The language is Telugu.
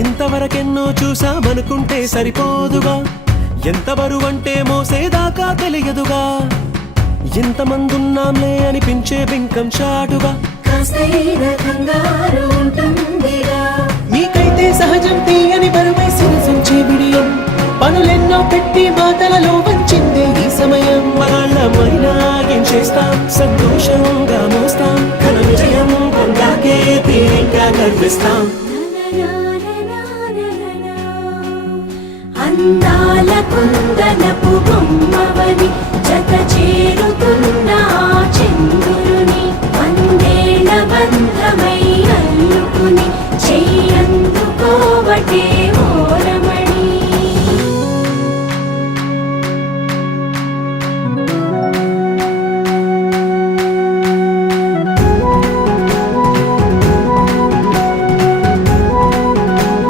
ఇంతవరకెన్నో చూసామనుకుంటే సరిపోదుగా, ఎంత బరువంటే మోసేదాకా తెలియదుగా, ఇంతమందున్నాంలే అనిపించే బింకం చాటుగా మీకైతే సహజం తీయని బరువై సిరసించే బిడియం, పనులెన్నో పెట్టి మాటలలో వంచిందే ఈ సమయం. మనాళ్ళమైనా ఏం చేస్తాం, సంతోషంగా మోస్తాం, ఘన విజయం పొందాకే తీరిగ్గా గర్విస్తాం. అందాల కుందనపు బొమ్మవని జత చేరుతున్న చంద్రుని, వందేళ్ల బంధమై అల్లుకుని చెయ్యందుకో